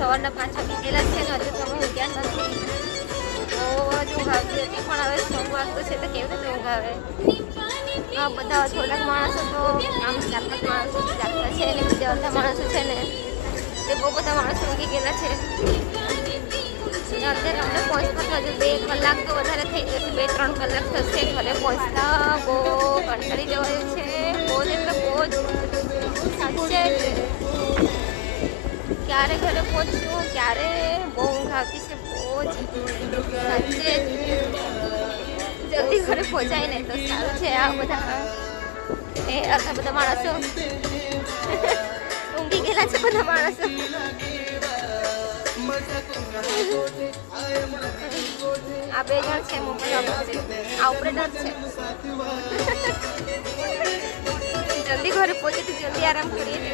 સવારના 5 વાગે ગયેલા છે ને હજુ તમે ઊંઘ્યા નથી. બહુ જ ઊંઘ આવતી હતી પણ હવે સોંગ વાગતું છે તો કેવી રીતે ઊંઘ આવે. બધા થોડાક માણસો તો આમ 4-5 માણસો જાગતા છે ને બીજા અડધા માણસો છે ને તે બહુ બધા માણસો ઊંઘી ગયેલા છે. અત્યારે અમને પહોંચતા હજુ 2 કલાક તો વધારે થઈ જશે, 2-3 કલાક થશે ઘરે પહોંચતા. બહુ કંટાળી જવાયું છે, બહુ જ એટલે બહુ જ સાચે ક્યારે ઘરે પહોંચશું, ક્યારે. બહુ ઊંઘ આવતી છે, બહુ જ સાચે જલ્દી ઘરે પહોંચાય ને તો સારું છે. આ બધા આટલા બધા માણસો ઊંઘી ગયેલા છે, બધા માણસો. આ 2 જણ છે મોબાઈલ વાપરશે, આ ઓપરેટર છે. જલ્દી ઘરે પહોંચે તો જલ્દી આરામ કરીએ.